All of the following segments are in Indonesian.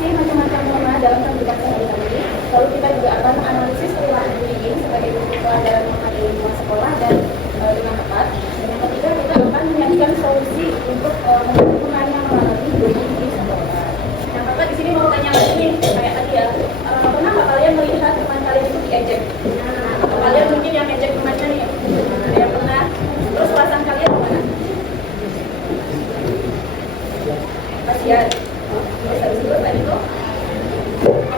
sih macam-macam norma dalam pendidikan sehari-hari. Lalu kita juga akan analisis perilaku bullying sebagai bentuk pelanggaran norma di lingkungan sekolah dan dengan tepat. Dan yang ketiga, kita akan menyajikan solusi untuk mengurangi yang mengalami bullying di sekolah. Yang keempat, di sini mau tanya lagi nih, kayak tadi ya, pernah nggak kalian melihat teman kalian itu diejek? Atau kalian mungkin yang ejek temannya nih, ada yang pernah? Terus perasaan kalian gimana? Kasihan. Terus habis itu tadi tuh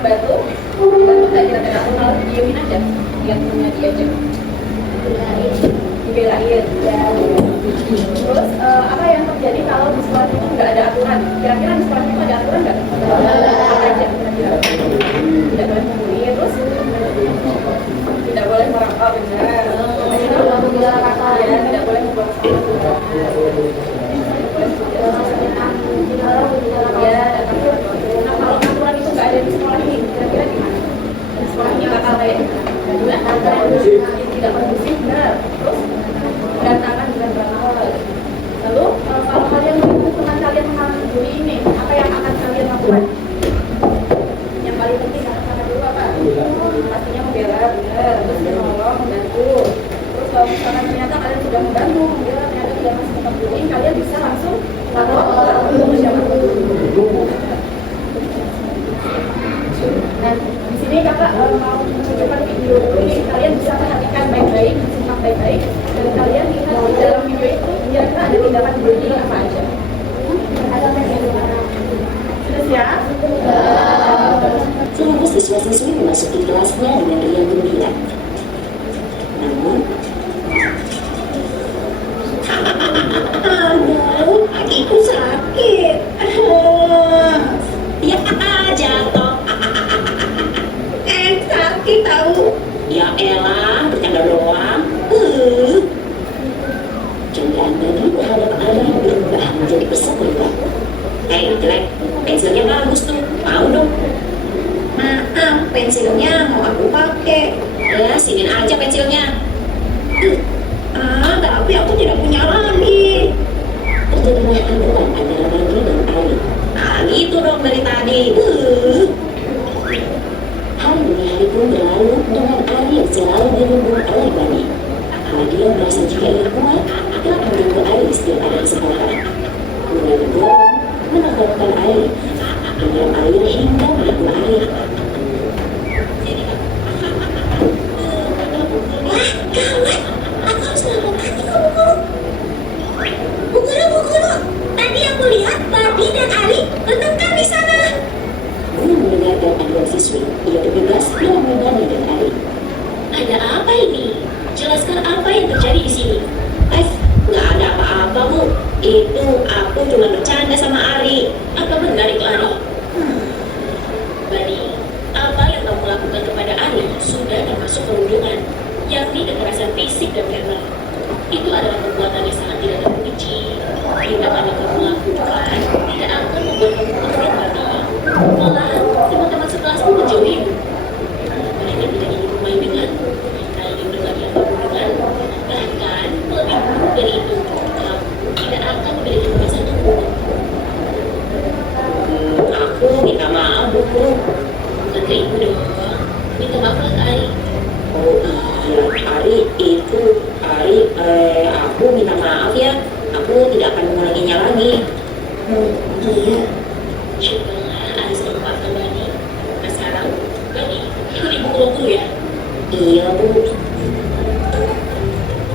membantu nggak kira-kira aku malah diemin aja lihat temennya diajak dibelain ya. Terus apa yang terjadi kalau di sekolah itu nggak ada aturan? Kira-kira di sekolah itu ada aturan nggak? Apa aja kira-kira? Tidak boleh membuli, terus tidak boleh merokok, benar. Tidak boleh membuang kata, ya, tidak boleh membuang sampah. Ya, nah kalau aturan itu nggak ada di sekolah ini, kira-kira gimana? Di sekolah ini bakal kayak tidak kondusif, benar. Terus berantakan dengan berantakan. Lalu kalau kalian melihat teman kalian mengalami bully ini, apa yang akan kalian lakukan? Yang paling penting sama dulu apa? Pastinya membela, benar. Terus menolong, membantu. Terus kalau misalkan ternyata kalian sudah membantu, membela, ternyata tidak masih tetap bullying, kalian bisa langsung lapor ke musyawarah. Nah, di sini kakak mau menunjukkan video ini. Kalian bisa perhatikan baik-baik, simak baik-baik, dan kalian lihat di dalam video itu kira-kira ada tindakan bullying apa aja. Ada sudah siap? Sehingga siswa-siswi memasuki kelasnya dengan riang gembira. Namun, aduh, kakiku sakit. Ya jatuh. Sakit tahu. Ya elah, bercanda doang. Candaan Bani terhadap Ari berubah menjadi bersebelah. Jelek, pensilnya bagus tuh, mau dong. Maaf, pensilnya mau aku pakai. Ya, sinin aja pensilnya. Tapi aku tidak punya lagi. Terjadilah kebetulan antara Bani dan Ari. Nah, gitu dong dari tadi. Hari demi hari pun berlalu dengan Ari yang selalu dirundung oleh Bani. Apalagi yang merasa jika ia kuat, telah menunggu Ari di setiap ada kesempatan. Kemudian mendorong, menanggalkan air, dengan air hingga menanggung air. Gawat, aku harus melakukan Bu Guru, tadi aku lihat Bani dan Ari bertengkar di sana. Guru mendengarkan aduan siswi, ia bergegas menemui Bani dan Ari. Ada apa ini? Jelaskan apa yang terjadi di sini. Nggak ada apa-apa, Bu. Itu aku cuma bercanda sama Ari. Apa benar itu Ari? Bani, apa yang kamu lakukan kepada Ari sudah termasuk perundungan, yakni kekerasan fisik dan verbal. Itu adalah perbuatan yang sangat tidak terpuji. Tindakan yang kamu lakukan tidak akan membuat kamu terlihat Bani. Malahan teman-teman sekelasmu menjauhimu. Mereka tidak ingin bermain denganmu. Mereka ingin berbagi apapun denganmu. Bahkan lebih buruk dari itu, kamu tidak akan memiliki teman satupun. Aku minta maaf, Bu. Bukan ke ibu dong. Minta maaf ke Ari. Oh iya, Ari, aku minta maaf ya. Aku tidak akan mengulanginya lagi. Iya. Syukurlah Ari sudah memaafkan Bani. Nah sekarang, Bani, ikut ibu pulang dulu ya. Iya, Bu.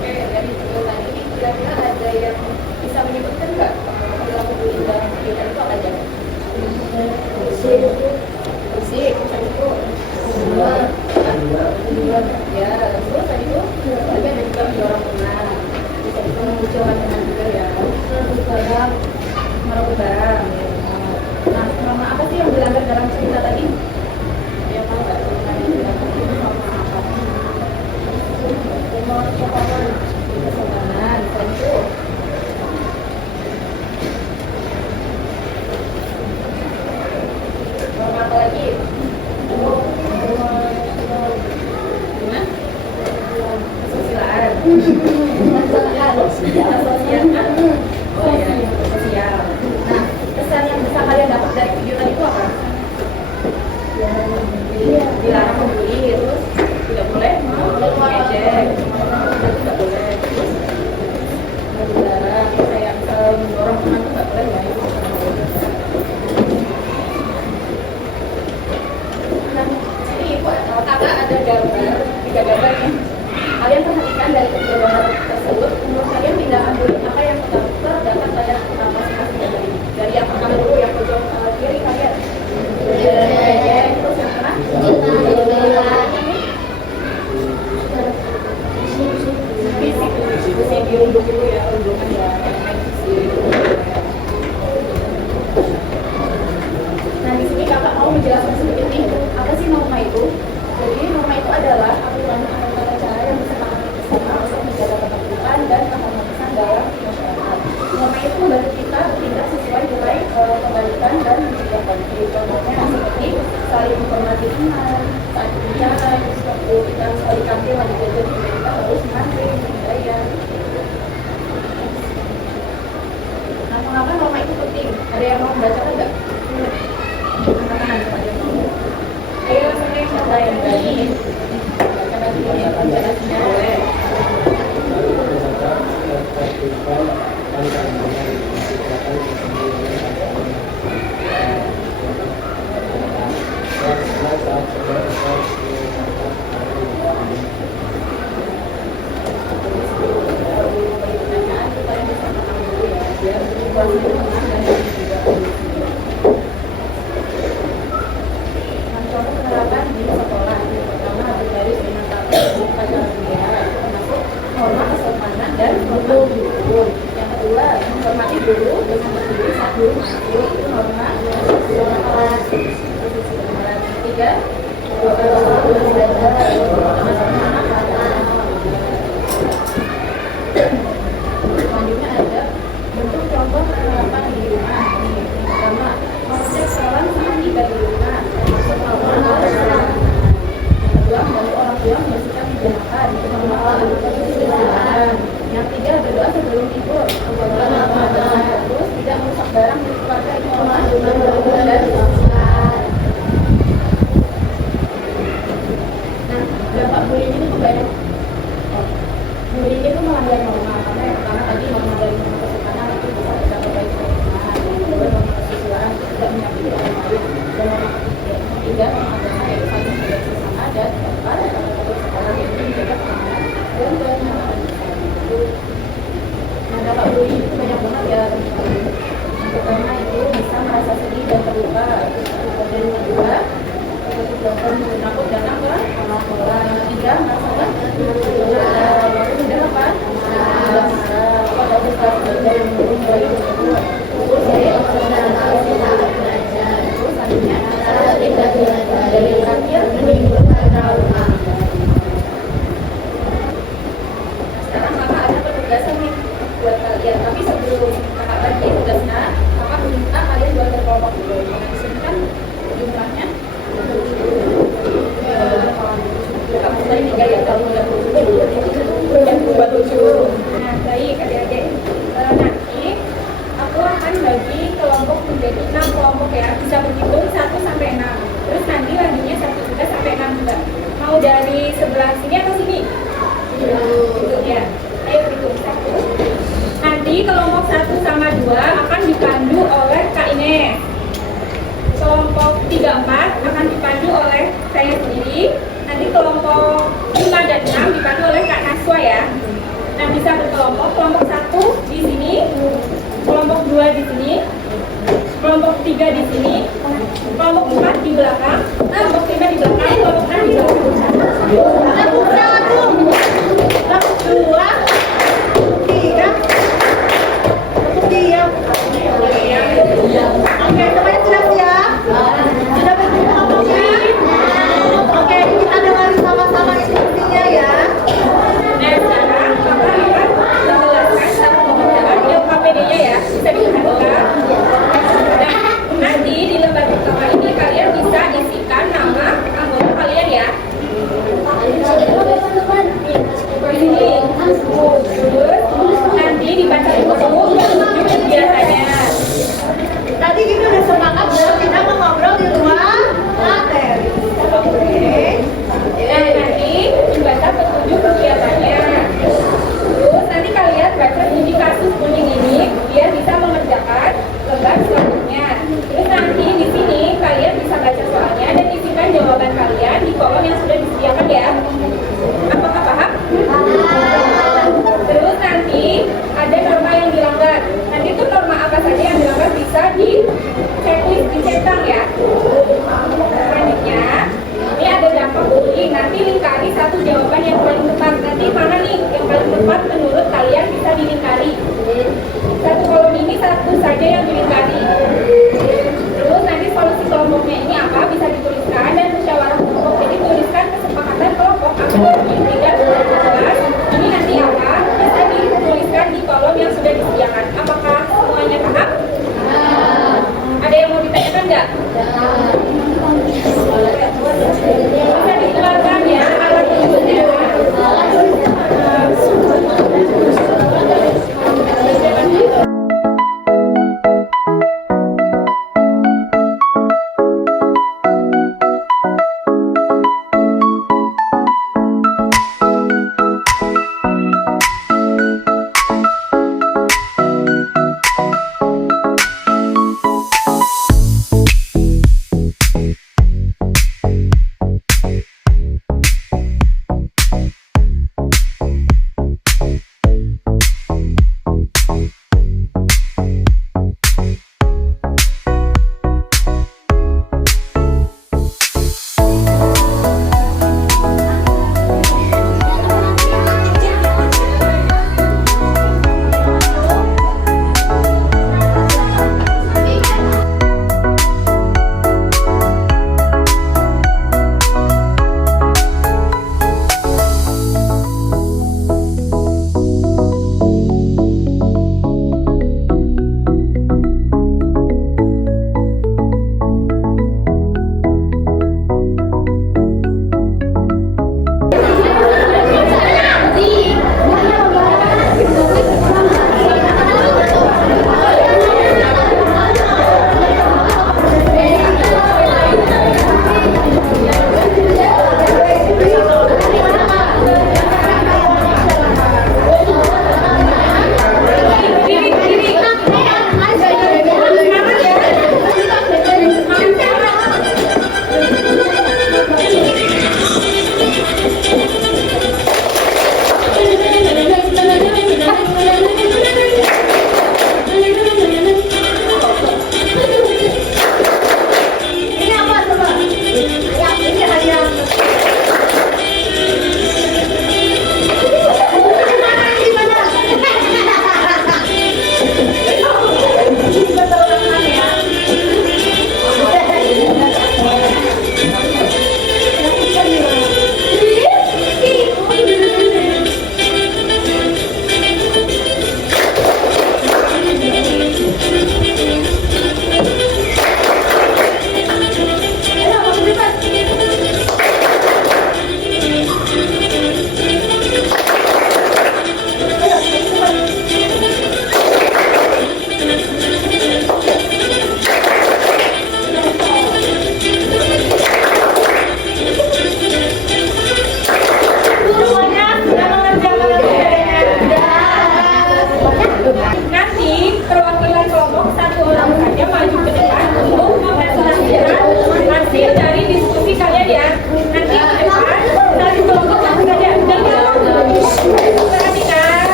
Dari video tadi ini kira-kira ada yang bisa menyebutkan nggak perilaku bullying dalam pendidikan itu apa aja? Musik, itu semua, ya. Terus tadi itu ada juga mendorong benar, bisa juga mengucapkan dengan juga ya. Terus ada merokok barang. Nah, norma apa sih yang dilanggar dalam cerita tadi? Ya tahu nggak norma yang dilanggar itu norma apa? Nomor kesopanan, itu norma apa lagi? Gimana? Kesusilaan. Sosial. Oh iya, sosial. Nah, kesan yang bisa kalian dapat dari video tadi itu apa? mau menjelaskan sedikit nih, apa sih norma itu? Jadi norma itu adalah aturan atau tata cara yang disepakati bersama untuk menjaga ketertiban dan keharmonisan dalam masyarakat. Norma itu membantu kita bertindak sesuai nilai kebaikan dan mencegah konflik. Contohnya seperti saling menghormati teman, saat berbicara, seperti kita sekali kantin lagi jajan, kita harus mengantri, membayar. Nah, mengapa norma itu penting? Ada yang mau membacakan nggak? Ayo, siapa yang berani? Bacakan dulu ya penjelasannya. Boleh. Contoh penerapan di sekolah, pertama berbaris dengan upacara bendera, termasuk norma kesopanan dan norma guru. Yang kedua, menghormati guru dengan berdiri saat guru masuk, itu norma kelas. Ketiga, selanjutnya ada bentuk contoh penerapan di rumah. Ini pertama, mengecek salam saat tiba di rumah. Yang kedua, membantu orang tua membersihkan hijauan. Yang tiga, berdoa sebelum tidur. Terus tidak merusak barang milik keluarga, itu nah, dampak bullying itu banyak. Bullying itu melanggar norma, karena yang pertama tadi norma dari norma kesopanan itu bisa tidak berbaik norma. Yang kedua, norma kesusilaan itu tidak menyakiti orang lain. Dan norma ketiga, norma agama yaitu saling menjaga sesama. Dan keempat, norma sekolah yaitu menjaga keamanan dan kenyamanan. Nah, dampak bullying itu banyak banget ya. Yang pertama itu bisa merasa sedih dan terluka. Dan yang kedua, takut datang ke orang tua. Yang ketiga, merasakan waktu sudah apa? Sudah marah, pada besar dari menurun dari terus selanjutnya dari terakhir menimbulkan trauma. Sekarang kakak ada petugasan nih buat kalian, tapi sebelum kakak bagi tugasnya, kakak minta kalian buat berkelompok dulu. Di sini kan jumlahnya kakak mulai 3 ya, kalau udah 27. Nah, baik adik-adik, nanti aku akan bagi kelompok menjadi 6 kelompok ya, bisa berhitung 1 sampai 6. Terus nanti lanjutnya 1 juga sampai 6 juga. Mau dari sebelah sini atau sini? Gitu ya. Ayo hitung 1. Nanti kelompok 1 sama 2 akan dipandu oleh Kak Ines. Kelompok 3, 4 akan dipandu oleh saya sendiri. Nanti kelompok 5 dan 6 dipandu oleh Kak Naswa ya. Nah, bisa berkelompok. Kelompok 1 di sini, kelompok 2 di sini, kelompok 3 di sini, kelompok 4 di belakang, kelompok 5 di belakang, kelompok 6 di belakang. Oke, semuanya sudah siap? Sudah bentuk kelompoknya? Oke, kita dengar sama-sama instruksinya ya. Nah, sekarang Kakak akan menjelaskan satu pembacaan yang KPD-nya ya, bisa diperhatikan. Nah, nanti di lembar pertama ini kalian bisa isikan nama anggota kalian ya. Di sini. nggak? Bisa dikeluarkan ya alat ukurnya.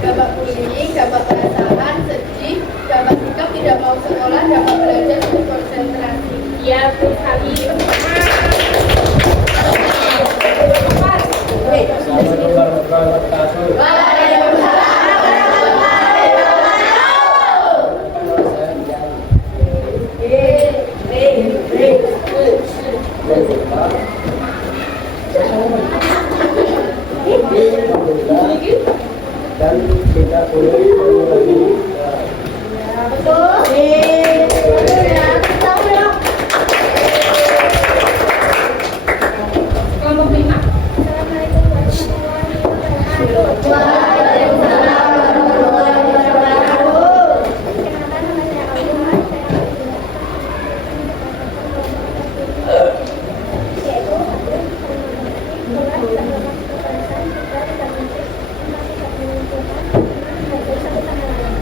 Gabak kuning, gabak perasaan, sedih, gabak sikap tidak mau sekolah, gabak belajar untuk konsentrasi. Ya, betul sekali. Assalamualaikum warahmatullahi wabarakatuh. Dan tidak boleh mengulangi. Kelompok 5. Assalamualaikum warahmatullahi wabarakatuh. Waalaikumsalam warahmatullahi wabarakatuh. Kenalkan nama saya Alma, saya yaitu satu dua bisa melakukan kekerasan, tiga bisa menulis, empat bisa mengumpulkan, satu satu sama lain.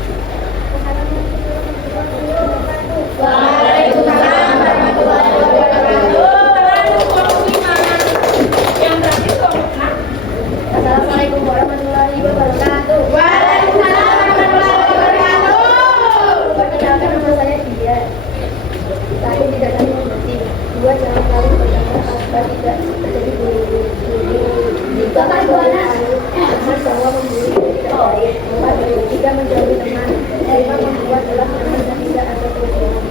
Assalamualaikum warahmatullahi wabarakatuh. Waalaikumsalam warahmatullahi wabarakatuh. Kelompok 5. Yang terakhir kelompok 6. Assalamualaikum warahmatullahi wabarakatuh. Waalaikumsalam warahmatullahi wabarakatuh. Perkenalkan nama saya Dia. Satu tidak saling membenci. Dua jangan selalu bertanya agar tidak terjadi bullying. Bapak Iwana. Teman bahwa membuli tidak baik. Empat tidak menjauhi teman. Lima membuat dalam teman dan tidak ada perubahan.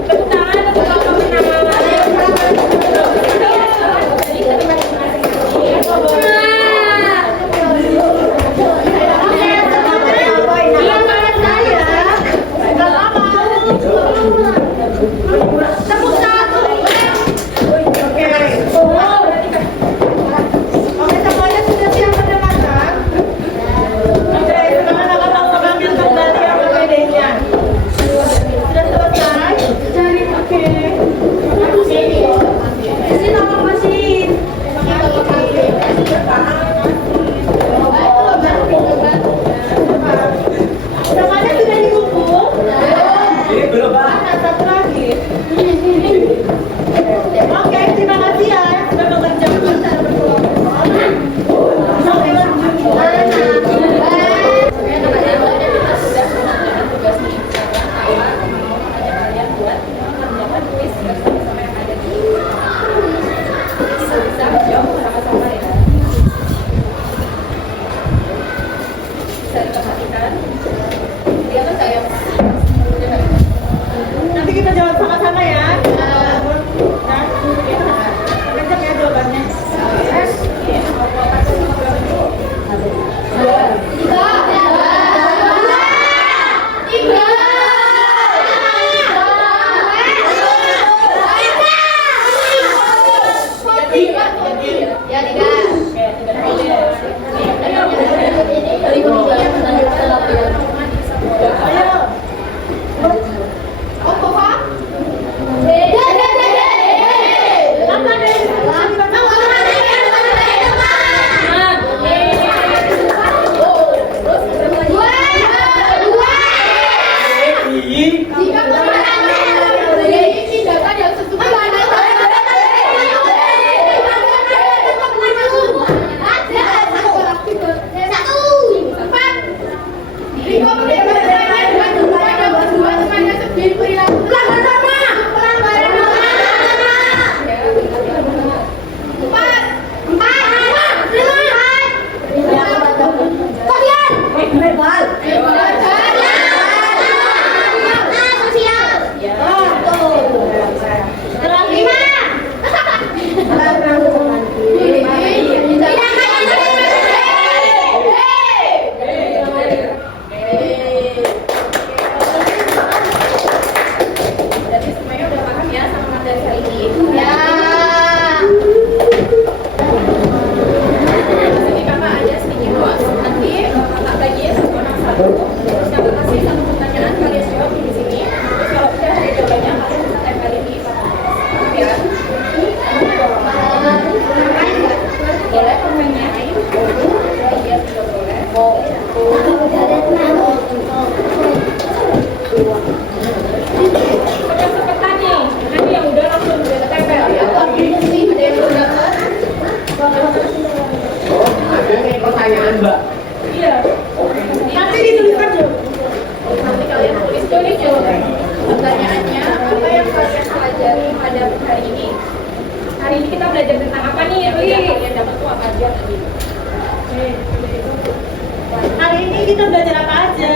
Tepuk tangan untuk kelompok 6. Oke, semuanya sudah siap mendengarkan? Oke, semangat anak-anak. pertanyaan, Mbak. Iya. Nanti dituliskan dulu. Nanti kalian tulis jawabannya. Pertanyaannya, apa yang kalian pelajari pada hari ini? Hari ini kita belajar tentang apa nih, Yang Li? kalian dapat tuh apa aja tadi? Hari ini kita belajar apa aja?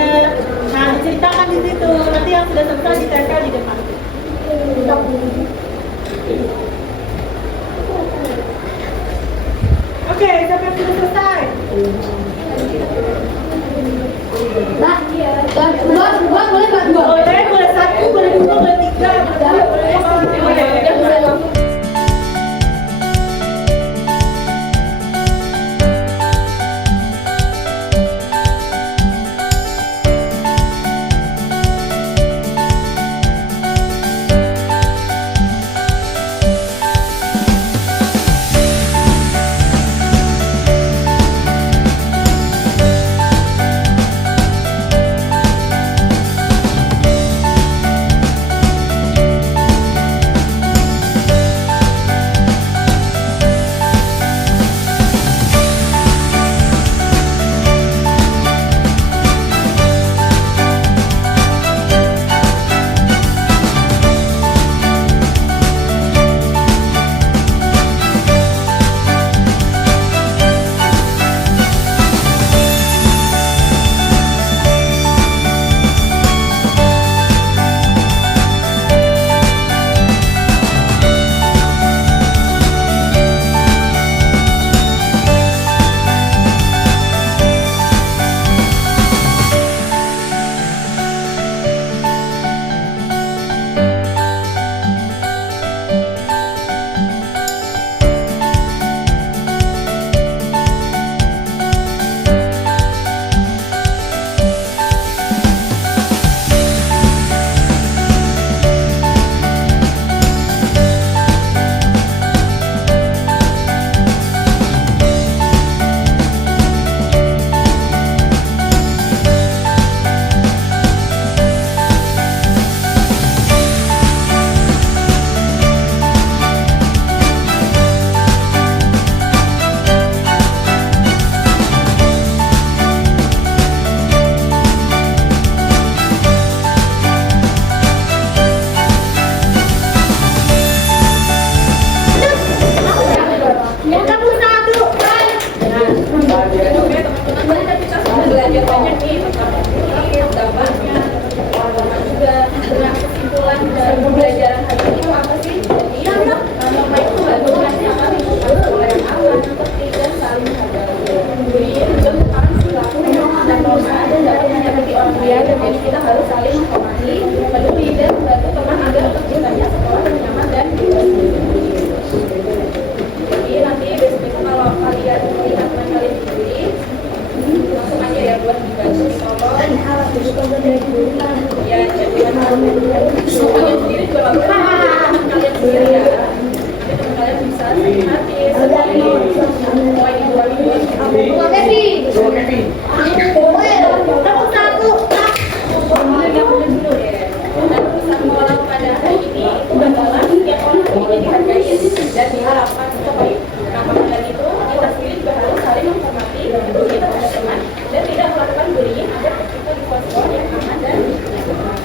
Nah, diceritakan di situ. Nanti yang sudah selesai ditempel di depan. Oke, sampai sudah selesai. Mbak, Mbak, boleh Mbak dua? Boleh satu, boleh dua, boleh tiga. Belajar banyak nih tentang musik, gambarnya, warna juga. Nah, kesimpulan dari pembelajaran hari ini itu apa sih? Jadi, norma itu bagaimana apa oleh aman, tertib dan saling menghargai. Jadi, itu merupakan perilaku dan norma dan dapat menyakiti orang lain. Jadi, kita harus saling menghormati, peduli dan membantu teman agar terciptanya sekolah yang nyaman dan bebas. Jadi, nanti besok itu kalau kalian melihat teman kalian sendiri, langsung aja ya buat dibantu ditolong ya, jadi kalian sendiri juga boleh teman kalian sendiri ya, nanti teman kalian bisa hati mulai dibuat dan pesan moral pada hari ini itu adalah setiap orang ini dihargai dan diharapkan untuk baik. Nah, maka dari itu kita sendiri juga harus saling menghormati kita pada teman dan tidak melakukan bullying agar kita di sekolah yang aman dan nyaman.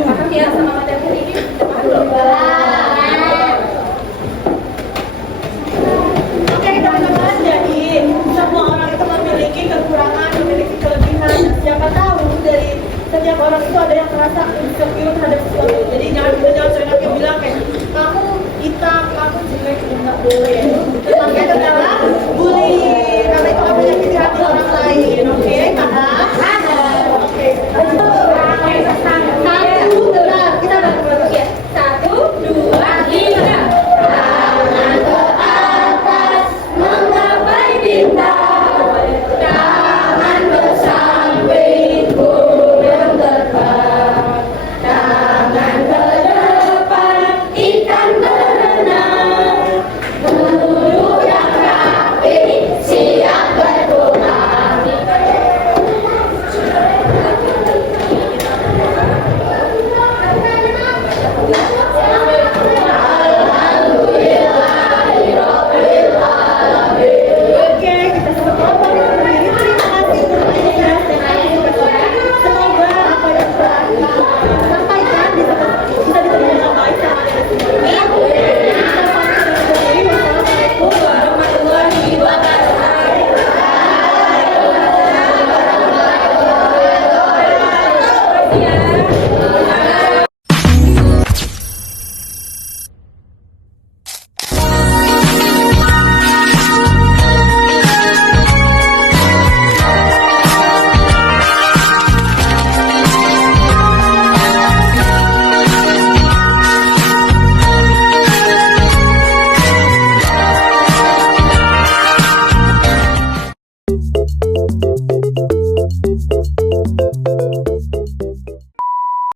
Paham ya sama materi hari ini? Paham belum? Oke teman-teman, jadi semua orang itu memiliki kekurangan, memiliki kelebihan. Siapa tahu dari setiap orang itu ada yang merasa insecure terhadap sesuatu. Jadi jangan seenaknya bilang kayak kamu hitam, kamu jelek, nggak boleh. Tetapi adalah bullying, karena itu akan menyakiti hati orang lain. Oke, kakak?